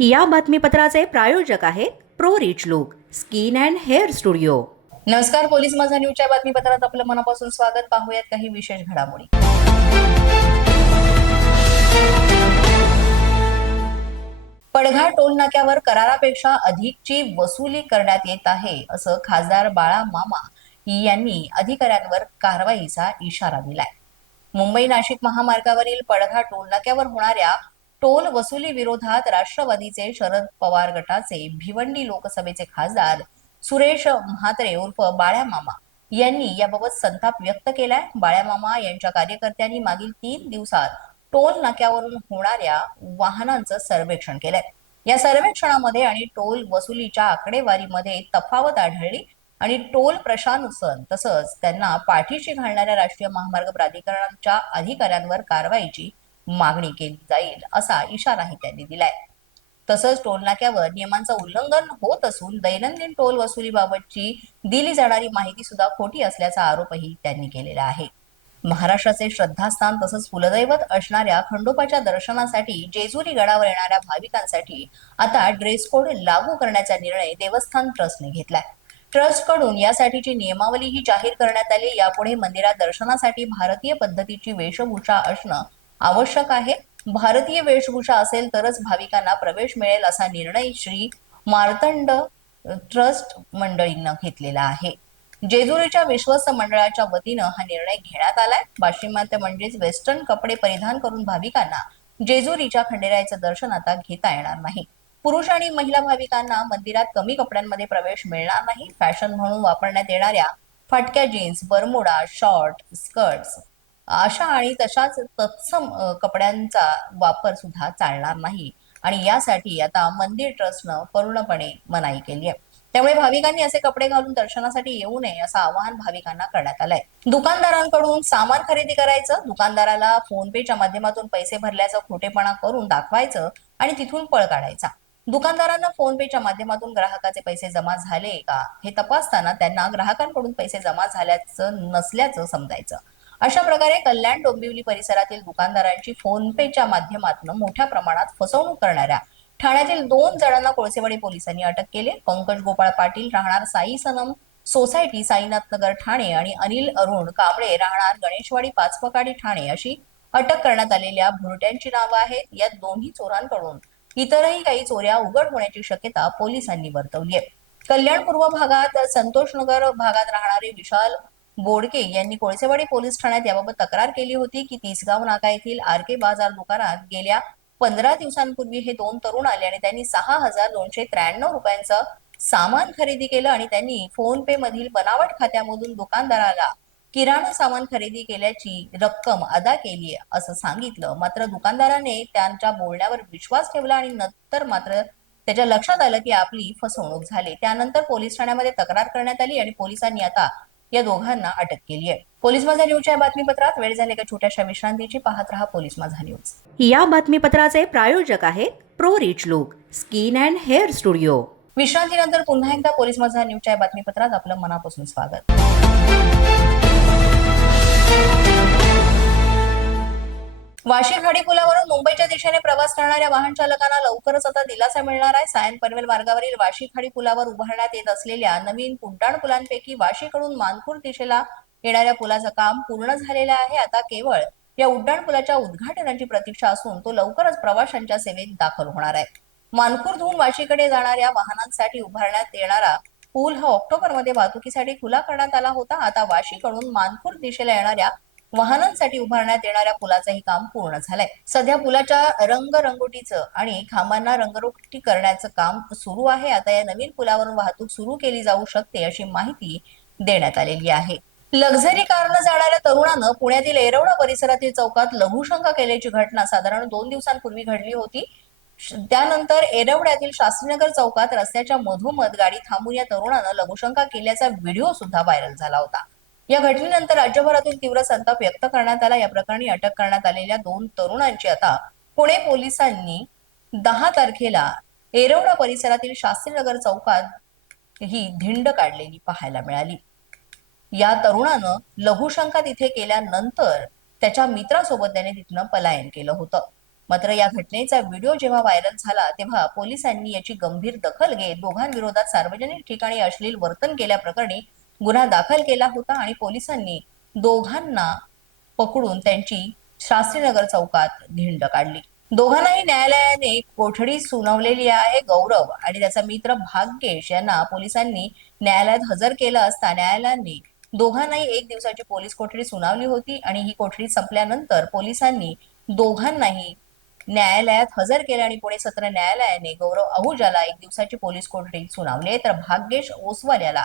या बातमीपत्राचे प्रायोजक आहेत pro rich look skin and hair studio. नमस्कार पोलीस माझा न्यूजच्या बातमीपत्रात आपलं मनापासून स्वागत. पाहूयात काही विशेष घडामोडी. पडघा टोल नाक्यावर करारापेक्षा अधिकची वसुली करण्यात येत आहे असं खासदार बाळा मामा यांनी अधिकाऱ्यांवर कारवाईचा इशारा दिलाय. मुंबई नाशिक महामार्गावरील पडघा टोल नाक्यावर होणाऱ्या टोल वसुली विरोधात राष्ट्रवादीचे शरद पवार गटाचे भिवंडी लोकसभेचे खासदार सुरेश म्हात्रे उर्फ बाळ्या मामा यांनी याबाबत संताप व्यक्त केलाय. बाळ्या मामा यांच्या कार्यकर्त्यांनी मागील तीन दिवसात टोल नाक्यावरून होणाऱ्या वाहनांचं सर्वेक्षण केलंय. या सर्वेक्षणामध्ये आणि टोल वसुलीच्या आकडेवारीमध्ये तफावत आढळली आणि टोल प्रशासन तसंच त्यांना पाठीशी घालणाऱ्या राष्ट्रीय महामार्ग प्राधिकरणाच्या अधिकाऱ्यांवर कारवाईची मागणी केली जाईल असा इशाराही त्यांनी दिलाय. तसंच टोल नाक्यावर नियमांचं उल्लंघन होत असून दैनंदिन टोल वसुलीबाबतची दिली जाणारी माहिती सुद्धा खोटी असल्याचा आरोपही त्यांनी केलेला आहे. महाराष्ट्राचे श्रद्धास्थान तसंच कुलदैवत असणाऱ्या खंडोबाच्या दर्शनासाठी जेजुरी गडावर येणाऱ्या भाविकांसाठी आता ड्रेस कोड लागू करण्याचा निर्णय देवस्थान ट्रस्टने घेतलाय. ट्रस्टकडून यासाठीची नियमावलीही जाहीर करण्यात आली यापुढे मंदिरात दर्शनासाठी भारतीय पद्धतीची वेशभूषा असणं आवश्यक आहे. भारतीय वेशभूषा असेल तरच भाविकांना प्रवेश मिळेल असा निर्णय श्री मार्तंड ट्रस्ट मंडळींना घेतलेला आहे. जेजुरीच्या विश्वस्त मंडळाच्या वतीनं हा निर्णय घेण्यात आलाय. पाश्चिमात्य म्हणजेच वेस्टर्न कपडे परिधान करून भाविकांना जेजुरीच्या खंडेरायाचं दर्शन आता घेता येणार नाही. पुरुष आणि महिला भाविकांना मंदिरात कमी कपड्यांमध्ये प्रवेश मिळणार नाही. फॅशन म्हणून वापरण्यात येणाऱ्या फाटक्या जीन्स बरमुडा शॉर्ट स्कर्ट्स अशा आणि तशाच तत्सम कपड्यांचा वापर सुद्धा चालणार नाही. आणि यासाठी आता मंदिर ट्रस्टनं पूर्णपणे मनाई केली आहे. त्यामुळे भाविकांनी असे कपडे घालून दर्शनासाठी येऊ नये असं आवाहन भाविकांना करण्यात आलंय. दुकानदारांकडून सामान खरेदी करायचं दुकानदाराला फोन पेच्या माध्यमातून पैसे भरल्याचं खोटेपणा करून दाखवायचं आणि तिथून पळ काढायचा. दुकानदारांना फोन पेच्या माध्यमातून ग्राहकाचे पैसे जमा झाले का हे तपासताना त्यांना ग्राहकांकडून पैसे जमा झाल्याचं नसल्याचं समजायचं. अशा प्रकारे कल्याण डोंबिवली परिसरातील दुकानदारांची फोन पेच्या माध्यमातून मोठ्या प्रमाणात फसवणूक करणाऱ्या ठाण्यातील दोन जणांना कोळसेवाडी पोलिसांनी अटक केली. पंकज गोपाळ पाटील राहणार साई सनम सोसायटी साईनाथ नगर ठाणे आणि अनिल अरुण कांबळे राहणार गणेशवाडी पाचपकाडी ठाणे अशी अटक करण्यात आलेल्या भुरट्यांची नावं आहेत. या दोन्ही चोरांकडून इतरही काही चोऱ्या उघड होण्याची शक्यता पोलिसांनी वर्तवली आहे. कल्याण पूर्व भागात संतोष नगर भागात राहणारे विशाल बोडके यांनी कोळसेवाडी पोलीस ठाण्यात याबाबत तक्रार केली होती की तिसगाव नाका येथील आर के बाजार दुकानात गेल्या पंधरा दिवसांपूर्वी हे दोन तरुण आले आणि त्यांनी सहा हजार दोनशे त्र्याण्णव रुपयांचं सामान खरेदी केलं आणि त्यांनी फोन पे मधील बनावट खात्यामधून दुकानदाराला किराणा सामान खरेदी केल्याची रक्कम अदा केली असं सांगितलं. मात्र दुकानदाराने त्यांच्या बोलण्यावर विश्वास ठेवला आणि नंतर मात्र त्याच्या लक्षात आलं की आपली फसवणूक झाली. त्यानंतर पोलीस ठाण्यामध्ये तक्रार करण्यात आली आणि पोलिसांनी आता या दोघांना अटक केली आहे. पोलीस माझा न्यूजच्या या बातमीपत्रात वेळ झाले का छोट्याशा विश्रांतीची पाहत रहा पोलीस माझा न्यूज. या बातमीपत्राचे प्रायोजक आहेत pro rich look skin and hair studio. विश्रांतीनंतर पुन्हा एकदा पोलीस माझा न्यूजच्या बातमीपत्रात आपलं मनापासून स्वागत. वाशी खाडी पुलावरून मुंबईच्या दिशेने प्रवास करणाऱ्या वाहन चालकांना लवकरच आता दिलासा मिळणार आहे. सायन पनवेल मार्गावरील वाशी खाडी पुलावर उभारण्यात येत असलेल्या नवीन कुंटाण पुलांपैकी वाशीकडून मानपूर दिशेला येणाऱ्या पुलाचं काम पूर्ण झालेलं आहे. आता केवळ या उड्डाण पुलाच्या उद्घाटनाची प्रतीक्षा असून तो लवकरच प्रवाशांच्या सेवेत दाखल होणार आहे. मानखुर्दहून वाशीकडे जाणाऱ्या वाहनांसाठी उभारण्यात येणारा पूल हा ऑक्टोबरमध्ये वाहतुकीसाठी खुला करण्यात आला होता. आता वाशीकडून मानखुर्द दिशेला येणाऱ्या वाहनांसाठी उभारण्यात येणाऱ्या पुलाचंही काम पूर्ण झालंय. सध्या पुलाच्या रंगरंगोटीचं आणि खांबांना रंगरोटी करण्याचं काम सुरू आहे. आता या नवीन पुलावरून वाहतूक सुरू केली जाऊ शकते अशी माहिती देण्यात आलेली आहे. लक्झरी कारनं जाणाऱ्या तरुणानं पुण्यातील एरवडा परिसरातील चौकात लघुशंका केल्याची घटना साधारण दोन दिवसांपूर्वी घडली होती. त्यानंतर एरवड्यातील शास्त्रीनगर चौकात रस्त्याच्या मधोमध गाडी थांबून या तरुणानं लघुशंका केल्याचा व्हिडिओ सुद्धा व्हायरल झाला होता. या घटनेनंतर राज्यभरातून तीव्र संताप व्यक्त करण्यात आला. या प्रकरणी अटक करण्यात आलेल्या दोन तरुणांची आता पुणे पोलिसांनी दहा तारखेला एरवडा परिसरातील शास्त्रीनगर चौकात ही धिंड काढलेली पाहायला मिळाली. या तरुणानं लघुशंका तिथे केल्यानंतर त्याच्या मित्रासोबत त्याने तिथनं पलायन केलं होतं. मात्र या घटनेचा व्हिडिओ जेव्हा व्हायरल झाला तेव्हा पोलिसांनी याची गंभीर दखल घेत दोघांविरोधात सार्वजनिक ठिकाणी अश्लील वर्तन केल्याप्रकरणी गुन्हा दाखल केला होता आणि पोलिसांनी दोघांना पकडून त्यांची शास्त्रीनगर चौकात धिंड काढली. दोघांनाही न्यायालयाने कोठडी सुनावलेली आहे गौरव आणि त्याचा मित्र भाग्येश यांना पोलिसांनी न्यायालयात हजर केलं असता न्यायालयाने दोघांनाही एक दिवसाची पोलीस कोठडी सुनावली होती आणि ही कोठडी संपल्यानंतर पोलिसांनी दोघांनाही न्यायालयात हजर केले आणि पुणे सत्र न्यायालयाने गौरव आहुजाला एक दिवसाची पोलीस कोठडी सुनावली तर भाग्येश ओसवाल याला